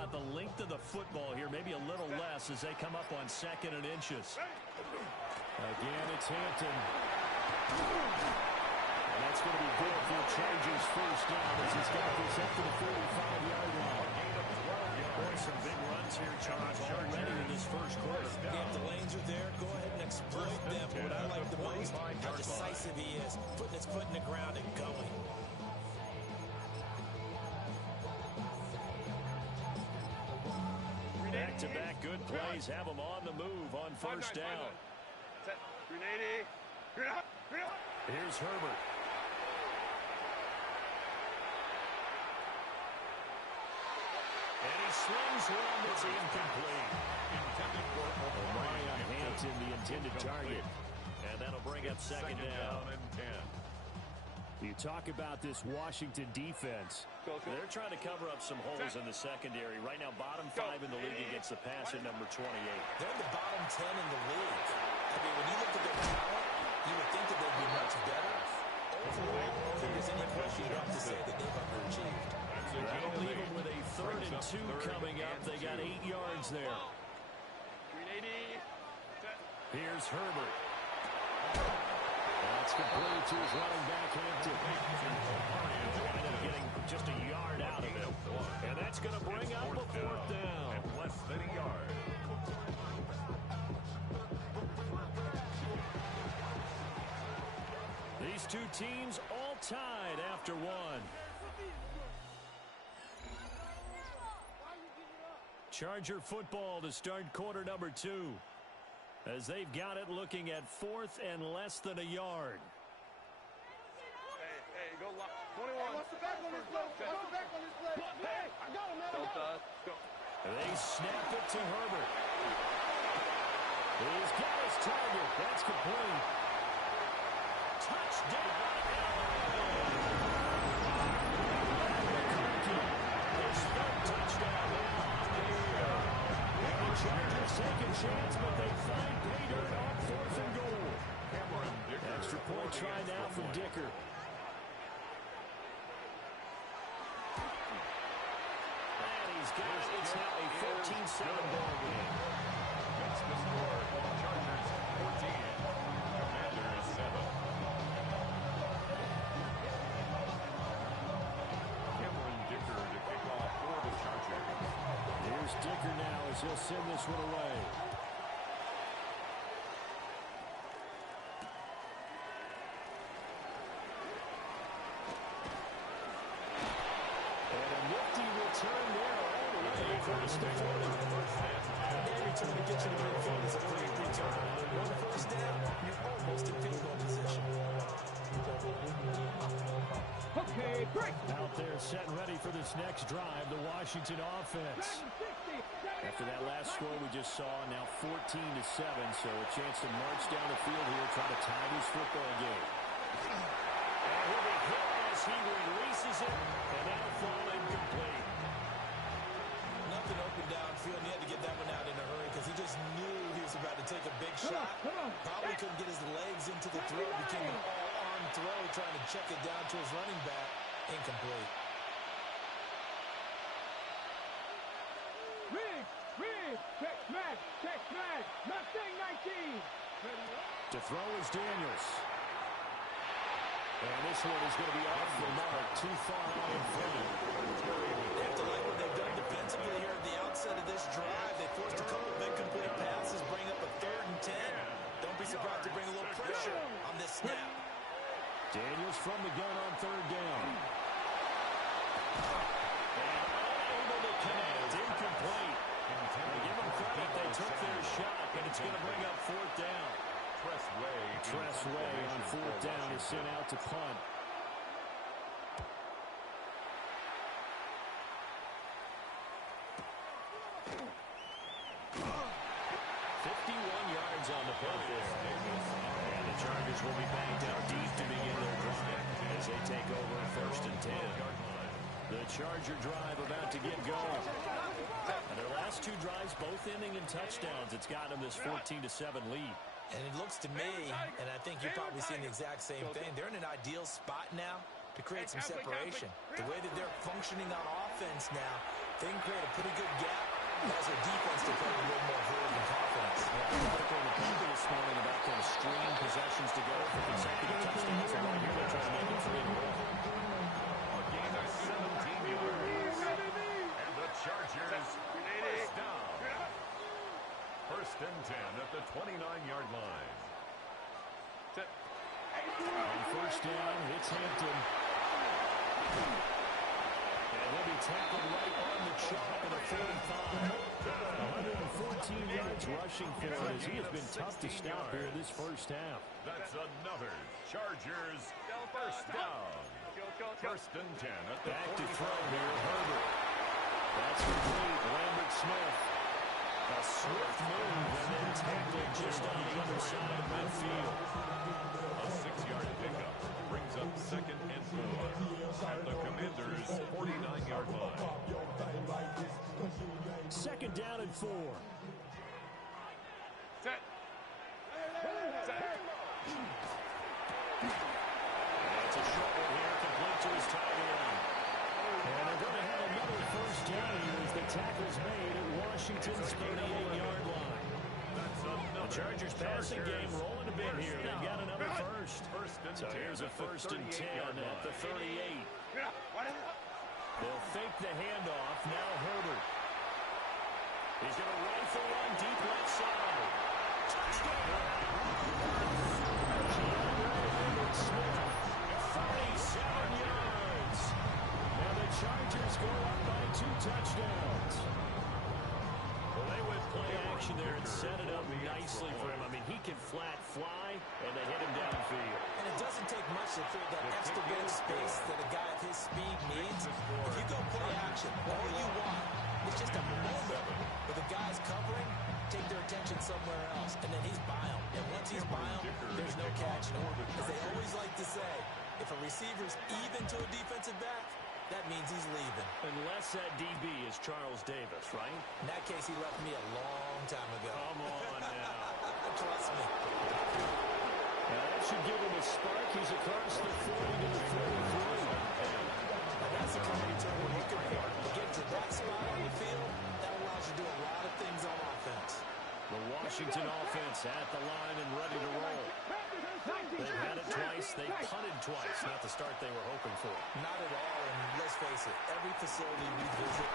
about the length of the football here, maybe a little less as they come up on 2nd and inches. Again, it's Hampton. And that's going to be good for the Chargers first down as he's got this up to the 45-yard line. Boy, some big runs here, Charles, already in this first quarter. Yeah, if the lanes are there, go ahead and exploit them. But what I like the most, how decisive he is, putting his foot in the ground and going. Back-to-back good plays have them on the move on first down. Here's Herbert. And he slings one that's incomplete. Omarion Hampton, the intended target. And that'll bring up second down. And 10. You talk about this Washington defense. They're trying to cover up some holes in the secondary. Right now, bottom 5 in the league against the pass at number 28. They're the bottom 10 in the league. I mean, when you look at their talent, you would think that they'd be much better. Overall, I don't think there's any question you have to say that they've underachieved. That'll leave them with a 3rd and 2 coming up. They got 8 yards there. Here's Herbert. That's complete to his running back, Hampton. Ended up getting just a yard out of it. And that's going to bring up a 4th down. And less than a yard. These two teams all tied after one. Charger football to start quarter number 2. As they've got it looking at 4th and less than a yard. Hey, go 21. Hey, what's the back on this play? What's the back on this play? Hey, I got him, man. Go. They snap it to Herbert. He's got his target. That's complete. Touchdown. His 3rd touchdown now on the year. And the Chargers take a chance, but they find pay dirt on 4th and goal. Extra point try now from Dicker. And he's got it. It's now a 14-7 ball game. That's the score. Chargers 14. Commanders 7. Cameron Dicker to kick off for the Chargers. Here's Dicker now as he'll send this one away. And a nifty return there all the way across the 40. Every time to get you to midfield is a great return. One first down, you're almost in field goal position. Okay, break. Out there set and ready for this next drive, the Washington offense. After that last score we just saw, now 14-7, so a chance to march down the field here, try to tie this football game. And he'll be hit as he releases it, and that'll fall incomplete. Nothing open downfield, and he had to get that one out in a hurry because he just knew he was about to take a big shot. Probably couldn't get his legs into the throw. Became an all-arm throw, trying to check it down to his running back. Incomplete. Check smash, Mustang 19. To throw is Daniels. And this one is going to be off the mark, too far out in front. They have to like what they've done defensively here at the outset of this drive. They forced a couple of incomplete passes, bring up a 3rd and 10. Don't be surprised to bring a little pressure on this snap. Daniels from the gun on 3rd down. And unable to connect, incomplete. Give them credit, they took their shot, but it's going to bring up 4th down. Tress Way on 4th down is sent out to punt. On the play there. And the Chargers will be banked out deep to begin their drive as they take over 1st and 10. The Charger drive about to get going. And their last 2 drives both ending in touchdowns. It's got them this 14-7 lead. And it looks to me, and I think you're probably seeing the exact same thing, they're in an ideal spot now to create some separation. The way that they're functioning on offense now, they can create a pretty good gap. Allows their defense to play with a little more verve and confidence. Article in the paper this morning about them stringing possessions to go for consecutive touchdowns. And right here, they're trying to make it 3 in a row. A gain of 17 yards. And the Chargers first down. First and 10 at the 29-yard line. On first down, it's Hampton. And he'll be tackled right on the chalk at a 45. 114 yards rushing for him as he has been tough to stop here in this first half. That's another Chargers first down. First and 10 at the Back to 45. throw here, Herbert. That's complete. Lambert Smith. A swift move and then tackled just on the other side of midfield. A 6-yard pickup brings up second and 4 at the Commanders' 49-yard line. Second down and 4. Set. That's a short one here, complete to his tight end. And they're going to have another first down here as the tackle's made at Washington's 38-yard line. The Chargers passing game rolling a bit here. They've got another first. So here's a first and 10 at the 38. They'll fake the handoff. Now Herbert. He's going to rifle one deep left side. Touchdown! Lambert Smith, 47 yards. Now the Chargers go up by 2 touchdowns. Well, they went play action there and set it up nicely for him. I mean, he can flat fly, and they hit him downfield. And it doesn't take much to create that extra bit of space that a guy of his speed needs. If you go play action, all you want is just a moment where the guy's covering, take their attention somewhere else, and then he's by him. And once he's by him, there's no catching him. As they always like to say, if a receiver's even to a defensive back, that means he's leaving. Unless that DB is Charles Davis, right? In that case, he left me a long time ago. Come on now. Trust me. Now that should give him a spark. He's across the 40 to the 43. And that's the kind of return when you can get to that spot on the field. That allows you to do a lot of things on offense. The Washington offense at the line and ready to roll. They've had it twice. They've punted twice. Not the start they were hoping for. Not at all, and let's face it, every facility we visit,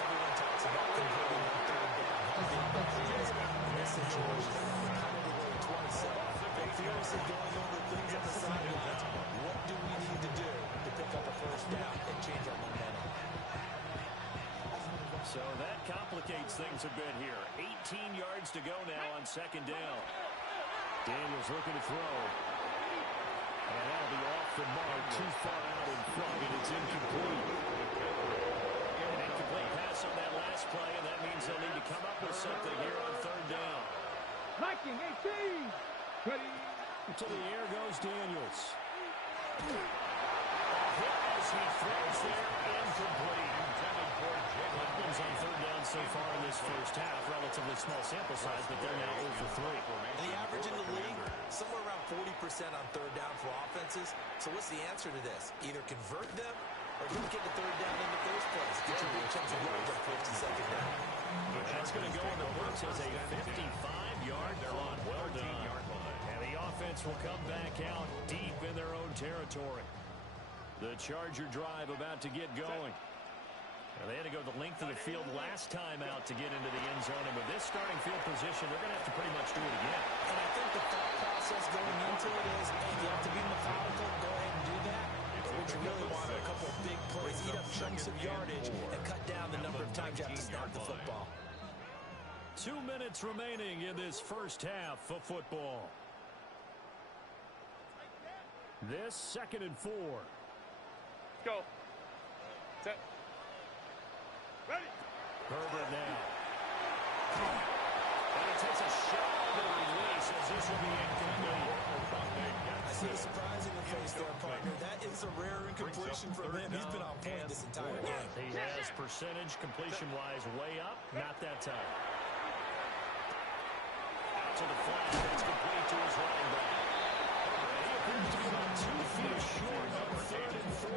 everyone talks about converting on third down. How big that is. In this situation, punted away twice. So they're furiously going over things on the sidelines. What do we need to do to pick up a first down and change our momentum? So that complicates things a bit here. 18 yards to go now on second down. Daniels looking to throw. And that'll be off the mark, too far out in front, and it's incomplete. An incomplete pass on that last play, and that means they'll need to come up with something here on third down. Liking 18. Ready. To the air goes Daniels. A hit as he throws there, incomplete. Intended for Jalen Williams on third down so far in this first half. Relatively small sample size, but they're now 0 for 3. And the average in the league, somewhere around 40% on third down for offenses. So what's the answer to this? Either convert them or don't get the third down in the first place. Get your big chunks of yards on first and second down. That's going to go in the books as a 55-yard run. Well done. And the offense will come back out deep in their own territory. The Charger drive about to get going. Now, they had to go the length of the field last time out to get into the end zone. And with this starting field position, they're going to have to pretty much do it again. And I think the thought process going into it is, hey, you have to be methodical, go ahead and do that. But what you really want are a couple of big plays, eat up chunks of yardage, and cut down the number of times you have to snap the football. 2 minutes remaining in this first half of football. This second and 4. Go. Set. Ready. Herbert now. And he takes a shot on the release as this will be incomplete. I see the surprise in the face there, partner. That is a rare incompletion from him. He's been on point this entire game. He has percentage completion-wise way up. Not that time. Out to the flat. That's complete to his running back. And he appears to be about 2 feet short on third and 3.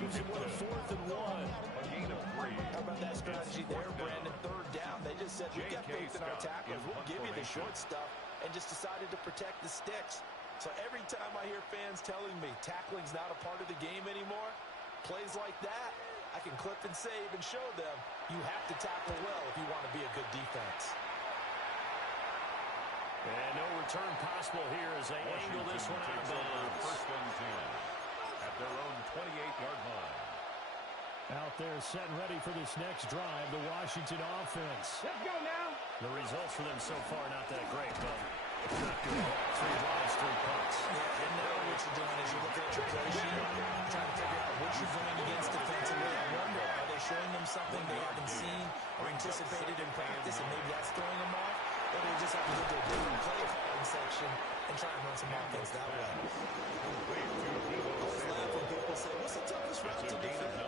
Leaves him with a 4th and 1. A gain of 3. How about that strategy there, Brandon. Third down, they just said, we got faith in our tackles. We'll give you the short stuff, and just decided to protect the sticks. So every time I hear fans telling me tackling's not a part of the game anymore, plays like that, I can clip and save and show them you have to tackle well if you want to be a good defense. And no return possible here as they angle this one out of bounds. First and 10 at their own 28-yard line. Out there set and ready for this next drive, the Washington offense. Let's go now. The results for them so far not that great, but not good. 3 drives, 3 punts. Yeah, and now what you're doing is you're looking at your play sheet, trying to figure out what you're going against defensively. I wonder, are they showing them something they haven't seen or anticipated in practice, and maybe that's throwing them off? Or they just have to go to a different play calling section and try and run some offense that way. I always laugh when people say, what's the toughest route to defend?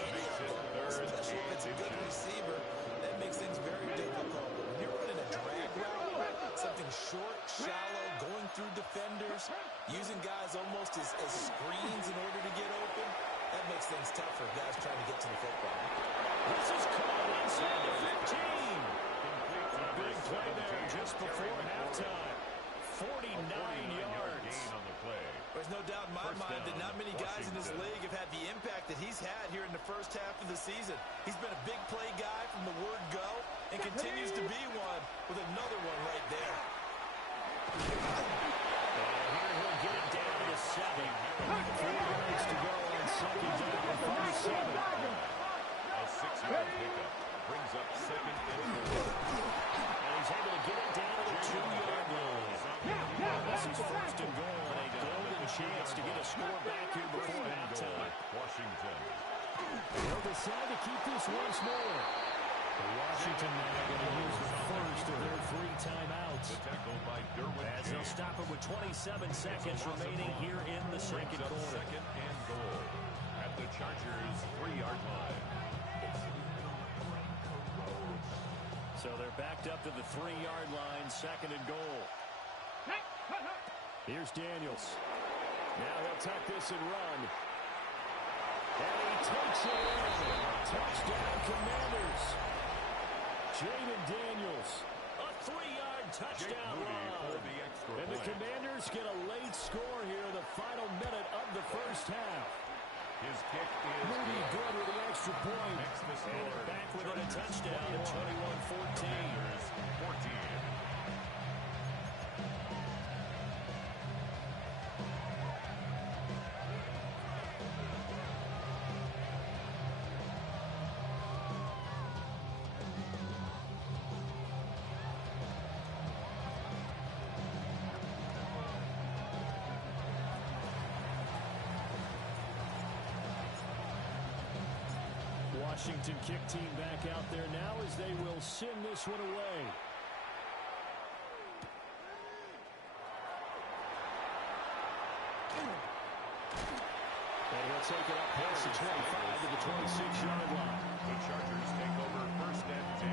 Any of them, especially if it's a good receiver, that makes things very difficult. But when you're running a drag route, something short, shallow, going through defenders, using guys almost as screens in order to get open, that makes things tough for guys trying to get to the football. This is caught inside the 15. A big play there just before halftime. 49 yards. On the play. There's no doubt in my mind that not many guys in this league have had the impact that he's had here in the first half of the season. He's been a big play guy from the word go and continues to be one with another one right there. And here he'll get it down to 7. 4 yards to go on second down from the 7. A 6-yard pickup brings up second and 4. And he's able to get it down to the 2-yard line. This is first and goal, and a golden chance to get a score back here before halftime. Washington. They'll decide to keep this once more. Washington now going to use the first of their 3 timeouts. The tackle by Derwin As they'll stop it with 27 seconds remaining here in the second quarter. Second and goal at the Chargers' 3-yard line. So they're backed up to the 3-yard line, second and goal. Here's Daniels. Now he'll tuck this and run. And he takes it in. Touchdown, Commanders. Jaden Daniels. A 3-yard touchdown run. And the Commanders get a late score here in the final minute of the first half. His kick is Moody good with the extra point. Makes the score. And they're back within a touchdown at 21-14. 14. Washington kick team back out there now as they will send this one away. And he'll take it up past the 25 to the 26-yard line. The Chargers take over first and 10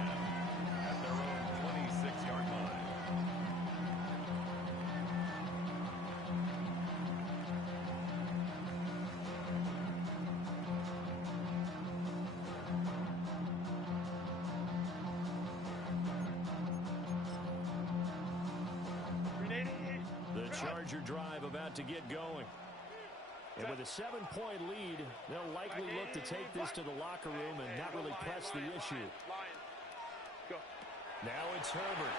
at their own 26-yard line. The Charger drive about to get going. And with a 7-point lead, they'll likely look to take this to the locker room and not really press the issue. Now it's Herbert.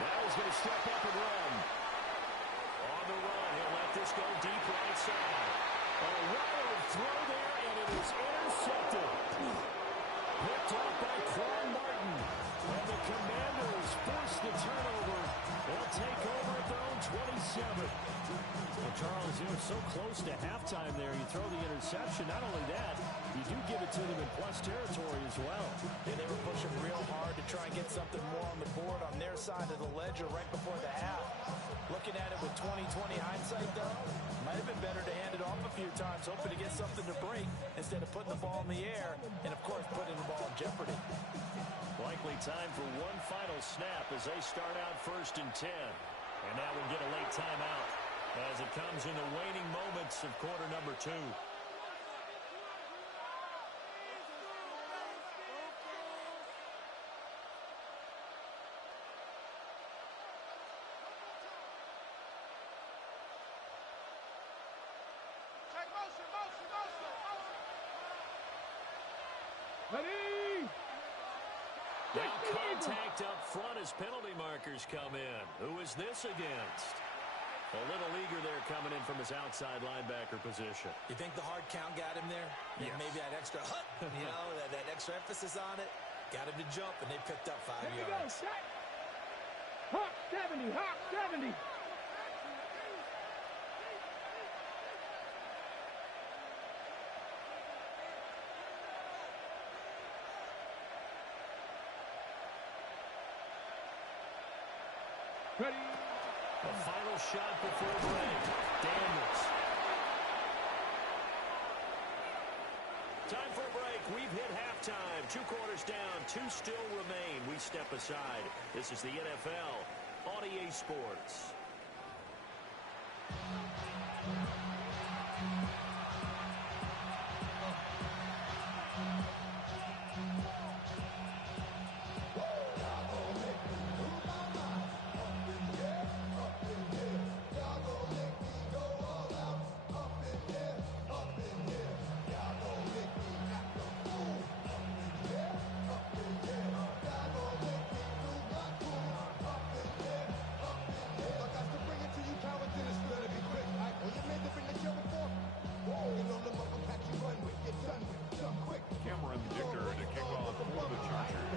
Now he's going to step up and run. On the run, he'll let this go deep right side. A wild throw there, and it is intercepted. Picked off by Quan Martin. And the Commanders force the turnover. They'll take over at their own 27. Well, Charles, you were so close to halftime there. You throw the interception. Not only that, you do give it to them in plus territory as well. Yeah, they were pushing real hard to try and get something more on the board on their side of the ledger right before the half. Looking at it with 20/20 hindsight, though, might have been better to hand it off a few times, hoping to get something to break instead of putting the ball in the air and, of course, putting the ball in jeopardy. Likely time for one final snap as they start out first and 10. And now we'll get a late timeout as it comes in the waning moments of quarter number 2. Now contact up front as penalty markers come in. Who is this against? A little eager there coming in from his outside linebacker position. You think the hard count got him there? Yes. Maybe that extra hut, that extra emphasis on it. Got him to jump, and they picked up 5 yards. Hawk 70, Hawk 70. Ready. A final shot before break. Daniels. Time for a break. We've hit halftime. 2 quarters down. 2 still remain. We step aside. This is the NFL on EA Sports. Cameron Dicker to kick off for the Chargers.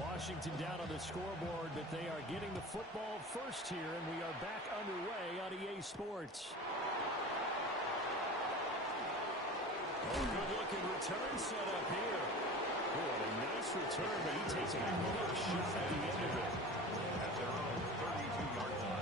Washington down on the scoreboard, but they are getting the football first here, and we are back underway on EA Sports. Good-looking return set up here. Oh, what a nice return, but he takes a good shot at the end of it. At their own 32-yard line.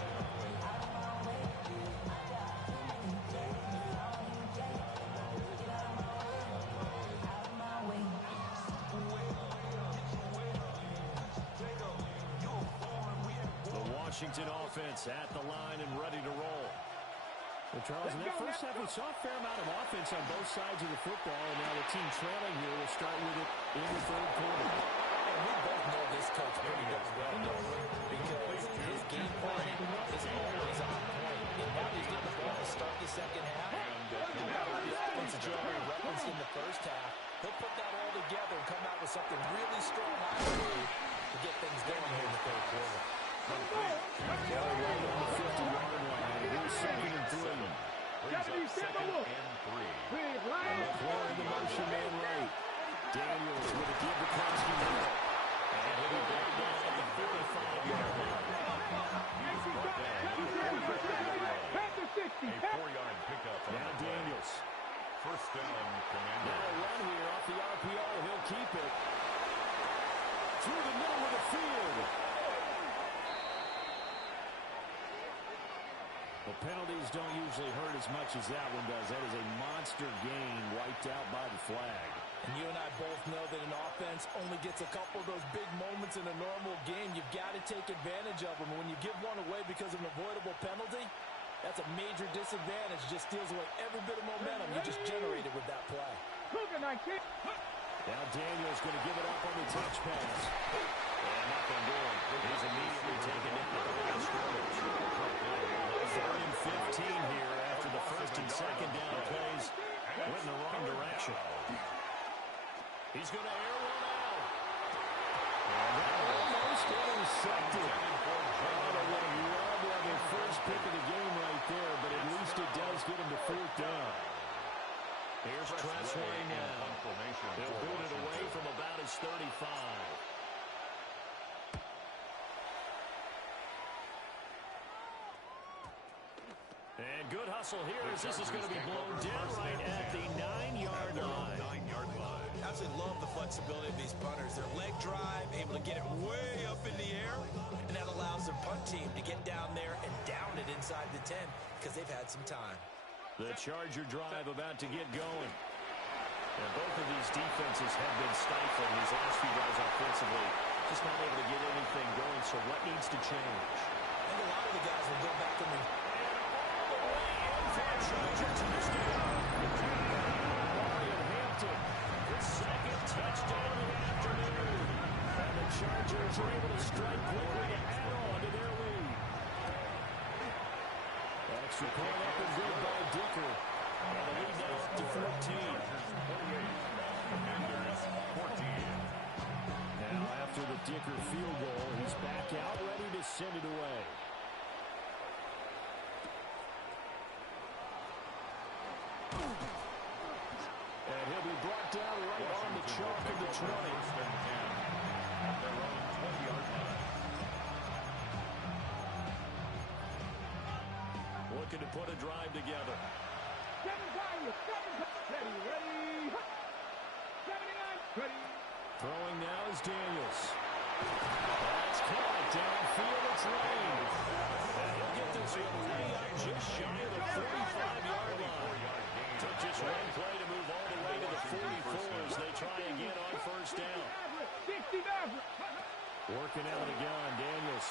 Washington offense at the line and ready to roll. Well, Charles, in that first half, we saw a fair amount of offense on both sides of the football, and now the team trailing here will start with it in the third quarter. And we both know this coach pretty well, don't we? Because his game plan is always on point. And now he's getting the ball to start the second half. No matter the offensive Jerry referenced in the first half, he'll put that all together and come out with something really strong, I believe, to get things going here in the third quarter. Right on the 50-yard line. Here's 2nd and 3. Brings up 2nd and 3. Deploying the motion man right. Daniels with a give to Kronsky middle. And he'll be back down at the 45-yard line. He's brought down Panther 60. a 4-yard pickup. Now Daniels. First down, Commander. Now a run here off the RPO. He'll keep it. Through the middle of the field. The penalties don't usually hurt as much as that one does. That is a monster gain wiped out by the flag. And you and I both know that an offense only gets a couple of those big moments in a normal game. You've got to take advantage of them. When you give one away because of an avoidable penalty, that's a major disadvantage. Just steals away every bit of momentum you just generated with that play. Now Daniels going to give it up on the touch pass. And nothing doing. He's immediately taken into the line of scrimmage. 3rd and 15 here after the first and second down plays went in the wrong direction. He's going to air one out. And that almost intercepted. Oh, they would have loved to have their first pick of the game right there, but at least it does get him to 4th down. Here's Tressway now. He'll boot it away from about his 35. And good hustle here as this is going to be blown down right at the 9-yard line. Absolutely love the flexibility of these punters. Their leg drive, able to get it way up in the air, and that allows their punt team to get down there and down it inside the 10 because they've had some time. The Charger drive about to get going. And both of these defenses have been stifling these last few guys offensively. Just not able to get anything going, so what needs to change? I think a lot of the guys will go back and Charger touchdown. Mario Hampton, his 2nd touchdown of the afternoon. And the Chargers are able to strike quickly to add on to their lead. Extra point up and good by Dicker. And the lead now game-winner field goal. He's back out, ready to send it away. And he'll be brought down right on the chalk of the 20. At their own 20-yard line. Looking to put a drive together. Throwing now is Daniels. That's caught downfield. It's Lane. And he'll get this one way up just shy of the 45-yard line. Took just one play to move all the way to the 44 as they try again on first down. Working out of the gun, Daniels.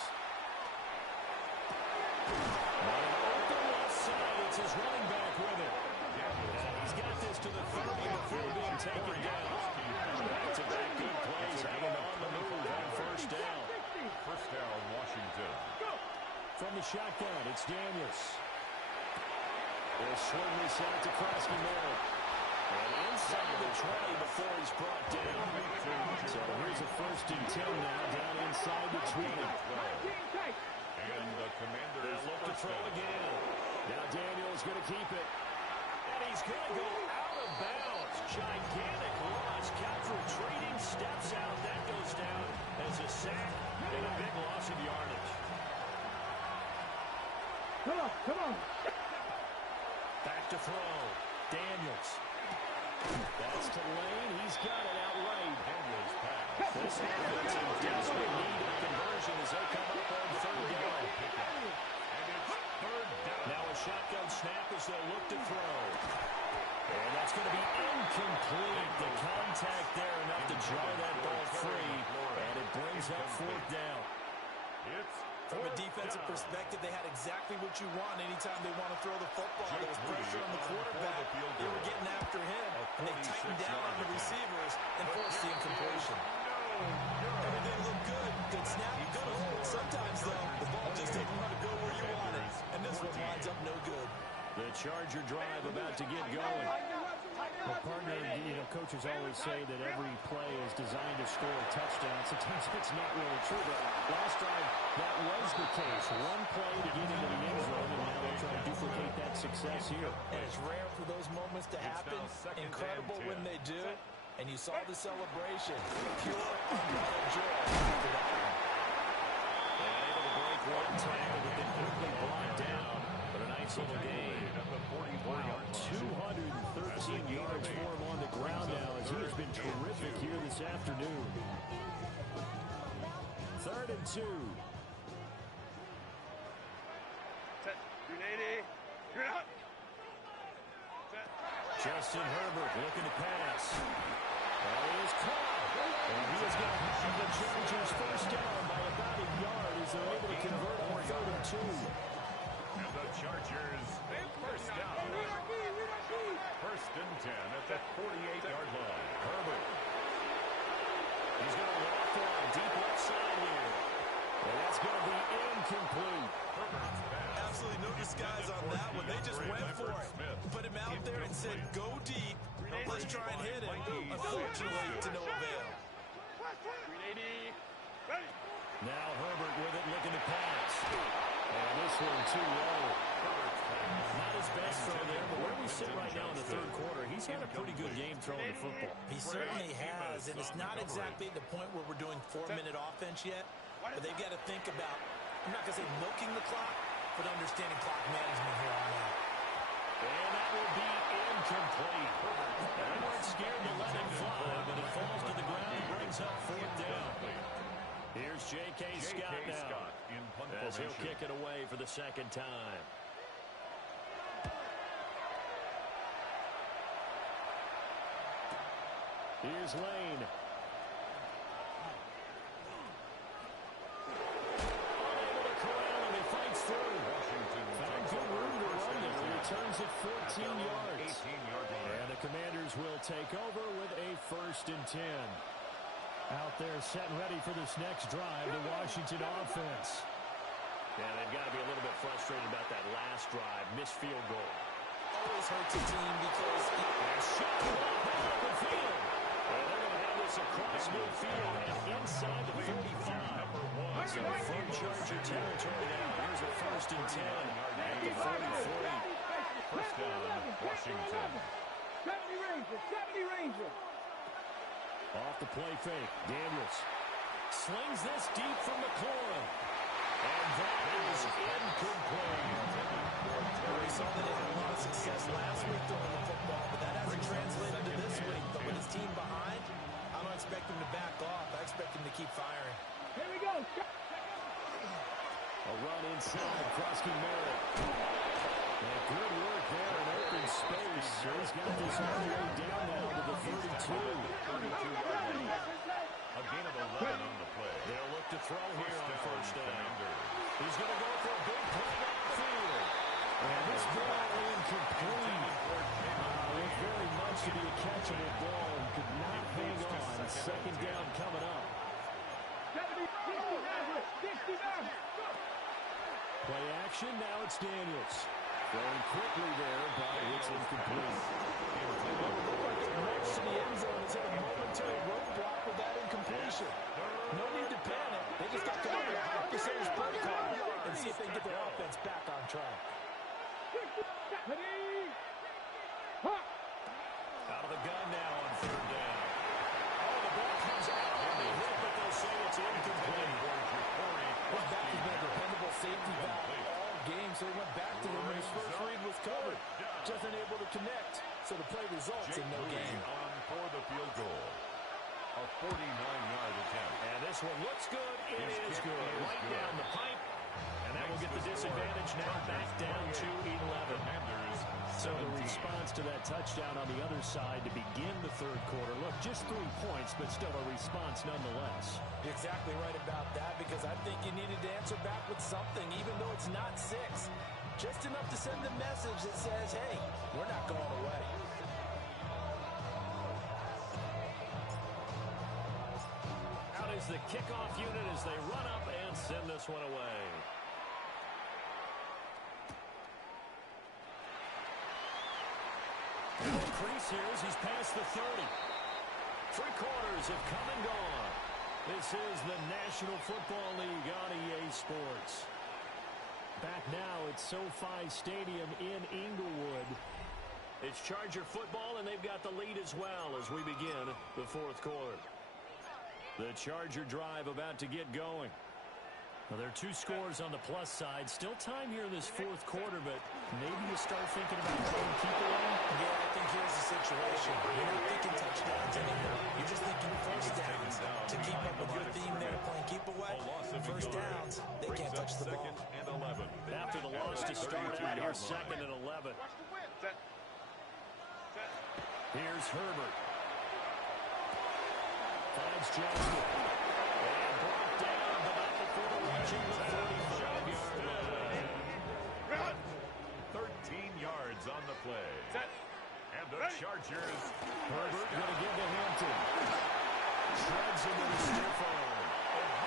Open left side. It's his running back with it. And he's got this to the 30 before being taken down. Back-to-back good plays. Have him on the move on first down. First down, Washington. From the shotgun, it's Daniels. They'll swing this out to Krasky-Merritt. And inside the 20 before he's brought down. So here's a 1st and 10 now, down inside the 20. And the Commanders They'll look to throw again. Now Daniels going to keep it. And he's going to go out of bounds. Gigantic loss. Count retreating, steps out. That goes down as a sack and a big loss of yardage. Come on. Back to throw. Daniels. That's to Lane. He's got it outright. Daniels pass. This offense in desperate need of conversion as they come up on third down. And it's third down. Now a shotgun snap as they'll look to throw. And that's going to be incomplete. The contact there enough to jar that ball free. And it brings up 4th down. It's From a defensive perspective, they had exactly what you want anytime they want to throw the football. There was pressure on the quarterback. They were getting after him, and they tightened down on the receivers and forced the incompletion. Everything looked good. Good snap, good hold. Sometimes, though, the ball just didn't want to go where you want it, and this one winds up no good. The Charger drive about to get going. Well, partner, coaches always say that every play is designed to score a touchdown. Sometimes it's not really true, but last drive, that was the case. One play to get into the end zone, and now they're trying to duplicate that success here. And it's rare for those moments to happen. Incredible when they do. And you saw the celebration. Pure, unbridled joy after that one. And able to break one tackle, but then quickly brought down. But a nice little game. Wow, 213 yards for him on the ground now as he has been terrific here this afternoon. 3rd and 2. Justin Herbert looking to pass. That is caught. And he is going to have the Chargers first down by about a yard as they're able to convert on 3rd and 2. And the Chargers first down. 1st and 10 at the 48-yard line. Herbert. He's going to walk on deep left side here. And that's going to be incomplete. Herbert's pass. Absolutely no disguise on that one. They just went for it. Put him out there and said, go deep. Let's try and hit him. Unfortunately, to no avail. Now Herbert with it, looking to pass. And this one too low. Not his best throw there, but where we sit right now in the 3rd quarter, he's had a pretty good game throwing the football. He certainly has, and it's not exactly at the point where we're doing 4-minute offense yet, but they've got to think about, I'm not going to say milking the clock, but understanding clock management here on out. And that will be incomplete. They weren't scared to let him fly, but it falls to the ground and brings up 4th down. Here's J.K. Scott now, as he'll kick it away for the 2nd time. Here's Lane. Unable to corral him. He fights through. Found good room to run there. He returns it 14 yards. And the Commanders will take over with a 1st and 10. Out there set and ready for this next drive, the Washington offense. Yeah, they've got to be a little bit frustrated about that last drive. Missed field goal. Always hurts a team because And shot the ball back up the field. And they're going to have this across midfield and inside the 45. So from Charger territory now, here's a 1st and 10 at the 43. First down, Washington. 70 Ranger, 70 Ranger. Off the play fake, Daniels slings this deep from McLaurin. And that is incomplete. We saw that he had a lot of success last week throwing the football, but that hasn't translated to this week. But with his team behind, I don't expect him to back off. I expect him to keep firing. Here we go. A run inside, Krosky Merritt. And good work there in open space. So he's got this all the way down now to the 32. 32-yard line. A gain of 11 on the play. They'll look to throw here on 1st down. He's going to go for a big play downfield. And this ball incomplete. Looked very much to be a catchable ball and could not hang on. 2nd down coming up. 69. Play action, now it's Daniels. Throwing quickly there, but it's incomplete. Well, it looked like it marched to the end zone. It's hit a momentary roadblock with that incompletion. No need to panic. They just got to come up with a high percentage play call and see if they can get their offense back on track. Out of the gun now on 3rd down. Oh, the ball comes out on the hit, but they'll say it's incomplete. His back has been a dependable safety valve all game, so he went back to him when his first read was covered. Just unable to connect, so the play results in no gain. On for the field goal. A 49-yard attempt. And this one looks good. It is good. Right down the pipe. And that will get the disadvantage now back down to 11. So the response to that touchdown on the other side to begin the 3rd quarter. Look, just 3 points, but still a response nonetheless. You're exactly right about that, because I think you needed to answer back with something, even though it's not 6. Just enough to send a message that says, hey, we're not going away. Out is the kickoff unit as they run up and send this one away. Increase here as he's past the 30. 3 quarters have come and gone. This is the National Football League on EA Sports. Back now at SoFi Stadium in Inglewood. It's Charger football, and they've got the lead as well as we begin the 4th quarter. The Charger drive about to get going. Well, there are 2 scores on the plus side. Still time here in this 4th quarter, but maybe you start thinking about playing keep away. Yeah, I think here's the situation. You're not thinking touchdowns anymore. You're just thinking first downs. To keep up with your theme there, playing keep away, first downs, they can't touch the ball. After the loss to start out, here's 2nd and 11. Here's Herbert. Finds Johnston. And brought down, but not before reaching the 45-yard line. 13 yards on the play. And the Chargers. Herbert going to give to Hampton. Shreds into the stiff arm.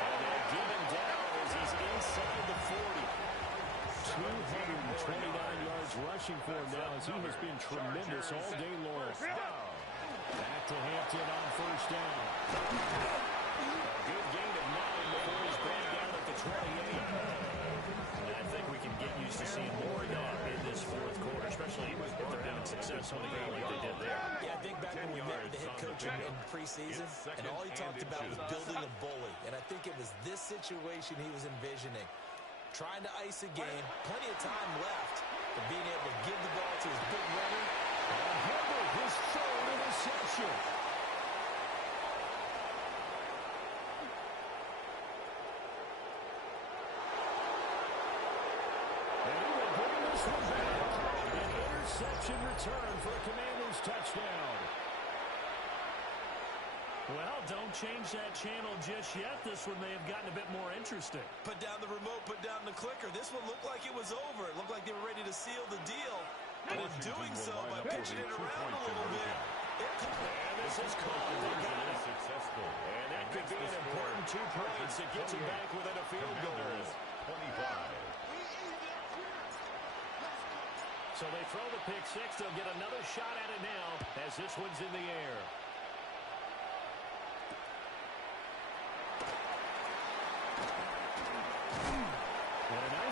And they'll give him down as he's inside the 40. 229 yards rushing for him now as he has been tremendous all day long. Back to Hampton on 1st down. A good gain of 9 before he's brought down at the 28. And I think we can get used to seeing more of that in this 4th quarter, especially if they're having success on the ground like they did there. Yeah, I think back when we met with the head coach in preseason, and all he talked about was building a bully. And I think it was this situation he was envisioning. Trying to ice a game, plenty of time left, but being able to give the ball to his big runner. And Herbert, his 3rd interception. And he will bring this one back. An interception return for a Commanders touchdown. Well, don't change that channel just yet. This one may have gotten a bit more interesting. Put down the remote, put down the clicker. This one looked like it was over. It looked like they were ready to seal the deal. But in doing so, by pitching it around a little bit, and this is called. They got it. And that could be an important 2 points that gets him back within a field goal. 25. So they throw the pick 6. They'll get another shot at it now as this one's in the air.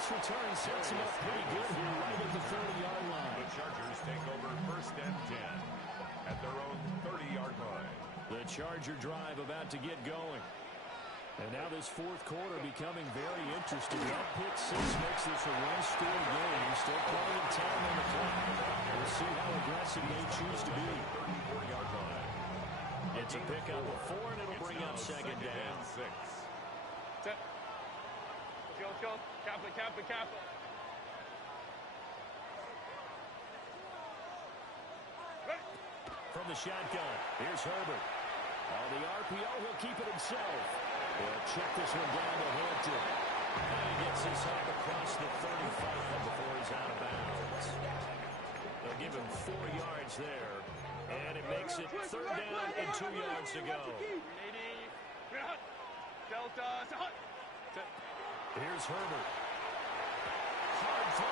return sets him up pretty good here right at the 30-yard line. The Chargers take over 1st and 10 at their own 30-yard line. The Charger drive about to get going. And now this fourth quarter becoming very interesting. That pick six makes this a one-score game. Still plenty of time on the clock. We'll see how aggressive they choose to be. 34-yard line. It's a pickup of 4, and it'll bring up second down. 6. Let's go. Kappa. From the shotgun, here's Herbert. On the RPO, he'll keep it himself. He'll check this one down to Hampton. And he gets this up across the 35 before he's out of bounds. They'll give him 4 yards there. And it makes it 3rd down and 2 yards to go. Here's Herbert. Hard throw,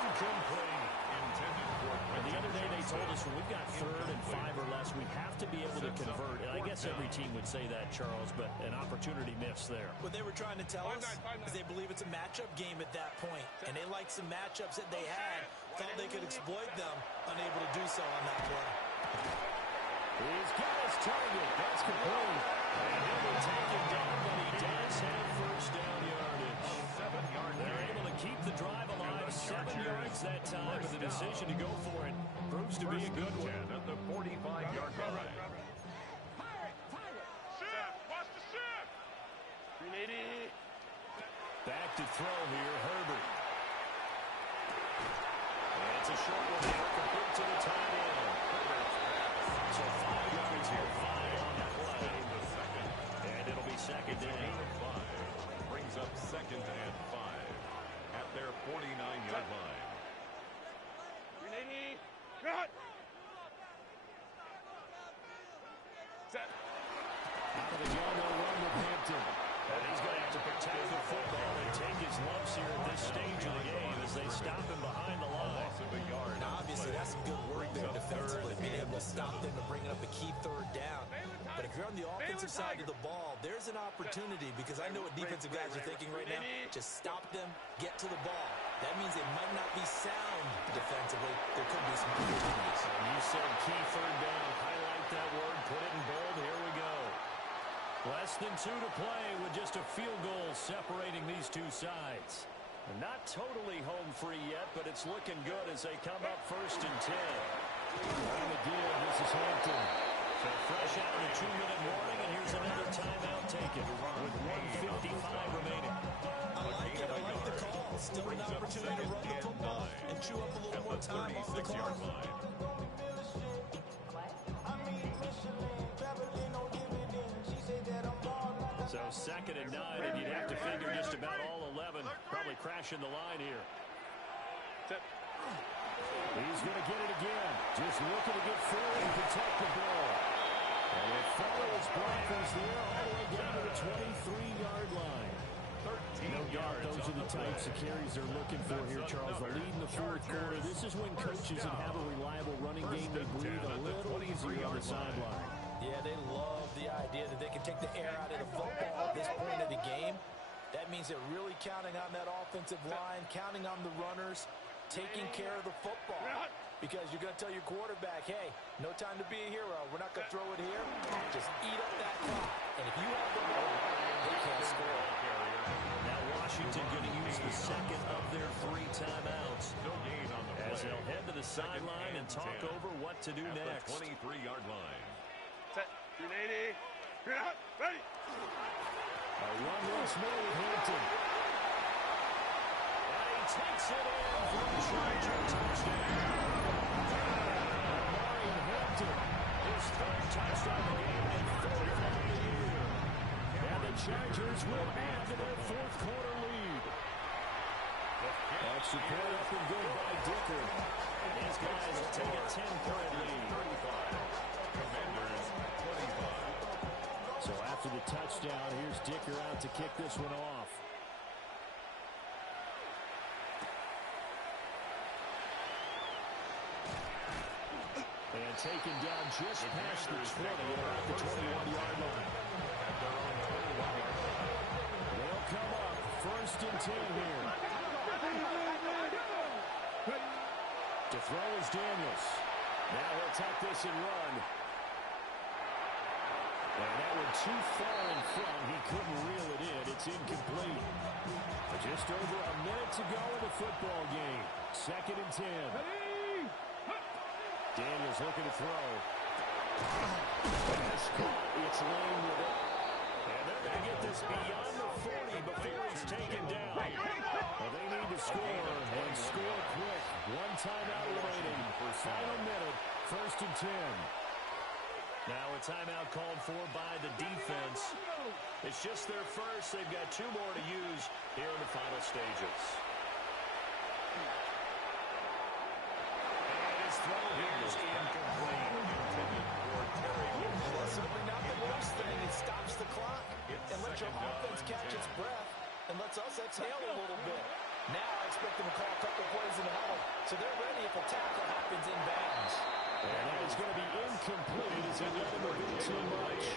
incomplete. Intended for And the other day they told us when we've got 3rd and 5 or less, we have to be able to convert. And I guess every team would say that, Charles, but an opportunity missed there. What they were trying to tell us is they believe it's a matchup game at that point, and they liked some matchups that they had, thought they could exploit them, unable to do so on that play. He's got his target. That's complete. And he'll be taken down, but he does have first down yardage. 7-yard They're gain. able to keep the drive alive. 7 yards that time, but the decision to go for it proves to be a good one. 10 at the 45-yard line. Watch the shift. 380. Back to throw here, Herbert. And it's a short one here, complete to the tight end. So 5 yards here, 5 on the play. And it'll be second down. 5 brings up 2nd and 5 at their 49-yard line. 380. Cut. Set. Out of the gun, they'll run with Hampton. And he's going to have to protect the football and take his lumps here at this stage of the game as they stop him behind the line. Loss of a yard. Now, obviously, that's some good work there defensively, being able to stop them and bringing up a key 3rd down. But if you're on the offensive side of the ball, there's an opportunity, because I know what defensive guys are thinking right now. Just stop them, get to the ball. That means they might not be sound defensively. There could be some opportunities. You said key 3rd down. Highlight that word. Put it in bold. Here we go. Less than 2 to play with just a field goal separating these two sides. Not totally home free yet, but it's looking good as they come up 1st and 10. On the give, this is Hampton. So fresh out of the 2-minute warning, and here's another timeout taken with 1:55 remaining. I like it. I like the call. Still an opportunity to run the football and chew up a little more time off the clock. So 2nd and 9, and you'd have to figure just about all 11 probably crashing the line here. He's going to get it again. Just looking to get forward and protect the ball. And it follows blockers there all the way down to the 23-yard line. No doubt those are the types of carries they're looking for here, Charles. The lead in the fourth quarter. This is when coaches that have a reliable running game, they breathe a little easier on the sideline. Yeah, they love the idea that they can take the air out of the football at this point of the game. That means they're really counting on that offensive line, counting on the runners, taking care of the football. Because you're going to tell your quarterback, hey, no time to be a hero. We're not going to throw it here. Just eat up that clock. And if you have the ball, they can't score. Now Washington going to use the 2nd of their 3 timeouts as they'll head to the sideline and talk over what to do next. 23-yard line. Set. 380. Ready. A run once more with Hampton. And he takes it in for the Charger touchdown. Marion Hampton, His 3rd touchdown of the game and 4th of the year. and the Chargers will add to their fourth quarter lead. That's support up and good by Dicker. These guys will take a 10-point lead. 35. Commanders 25. So after the touchdown, here's Dicker out to kick this one off. And taken down just past the 20 at about the 21-yard line. They'll come up 1st and 10 here. throw is Daniels. Now he'll tuck this and run. And that one too far in front. He couldn't reel it in. It's incomplete. Just over a minute to go in the football game. 2nd and 10. Daniels looking to throw. Pass caught. It's Lane with it. And they're going to get this beyond the 40 before he's taken down. Well, they need to score and score quick. One timeout remaining. Final minute. 1st and 10. Now a timeout called for by the defense. It's just their first. They've got 2 more to use here in the final stages. And his throw here is incomplete. Well, certainly not the worst thing. It stops the clock and lets your offense catch its breath and lets us exhale a little bit. Now I expect them to call a couple plays in the huddle, so they're ready if a tackle happens in bounds. And that is going to be incomplete as he let him a bit too much.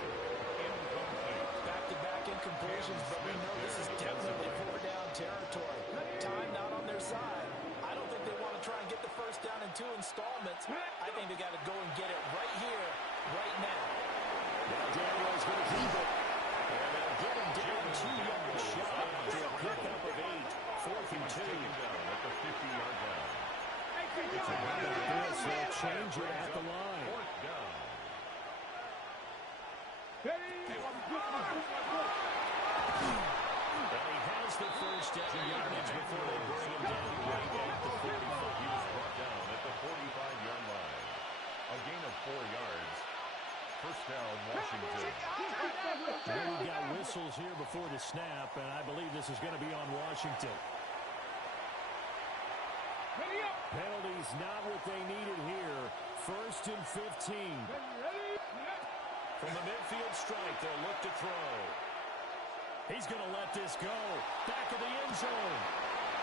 Back-to-back incompletions, but we know this is definitely 4-down territory. Time not on their side. I don't think they want to try and get the first down in 2 installments. I think they got to go and get it right here, right now. Now Daniel's going to keep it. And they'll get him down 2 yards shy after a pickup of 8. 4th and 2. At the 50-yard line. This will change it at the line. 4th down. Well, he has the first down yardage before they bring him down right at the 45. He was brought down at the 45-yard line. A gain of 4 yards. 1st down, Washington. Now we've got whistles here before the snap, and I believe this is going to be on Washington. Penalties not what they needed here. 1st and 15. From the midfield strike, they'll look to throw. He's going to let this go. Back of the end zone.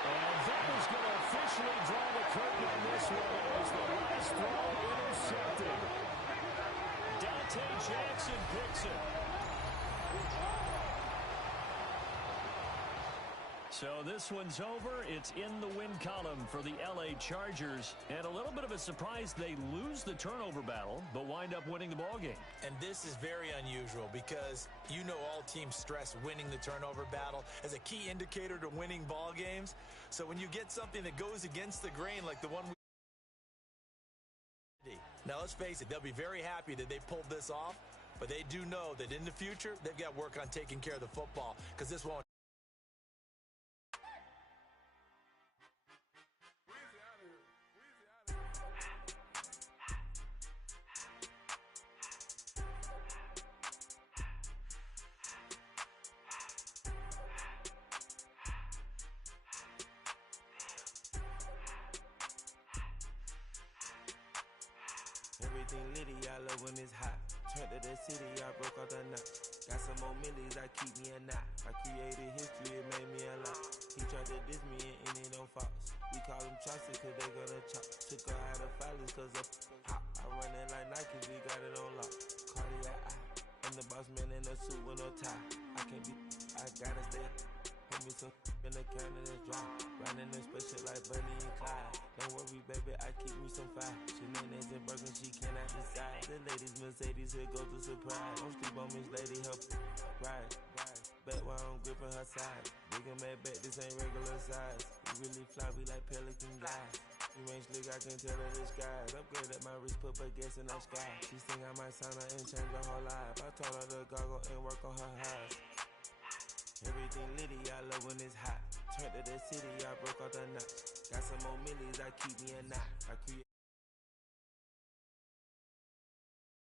And that is going to officially draw the curtain on this one as the last throw intercepted. Dante Jackson picks it. So this one's over. It's in the win column for the LA Chargers. And a little bit of a surprise, they lose the turnover battle, but wind up winning the ballgame. And this is very unusual because you know all teams stress winning the turnover battle as a key indicator to winning ball games. So when you get something that goes against the grain like the one now let's face it, they'll be very happy that they pulled this off, but they do know that in the future they've got work on taking care of the football because this won't. Everything litty, I love when it's hot. Turned to the city, I broke all the knot. Got some more millies, I keep me a knot. I created history, it made me a lot. He tried to diss me and it on Fox. We call them chopsticks cause they gonna chop. Took her out of filings cause of hot. I run it like Nike, we got it on lock. Cardiac eye. I'm the boss man in a suit with no tie. I can't be, I gotta stay. Put me some in the counter that's dry. Riding in special like Bunny and Clyde. Don't worry, baby, I keep me some fire. Shenanigans and Birkin, she cannot decide. The ladies Mercedes, here goes the surprise. Don't sleep on Miss Lady, help ride. Bet while I'm gripping her side. Big and mad bet, this ain't regular size. We really fly, we like Pelican guys. You ain't slick, I can tell her the skies. Upgrade at my wrist, put baguettes in the sky. She think I might sign her and change her whole life. I told her to goggle and work on her highs. Everything litty, I love when it's hot. Turned to the city, I broke all the knots. Got some more millies, I keep me a knot. I create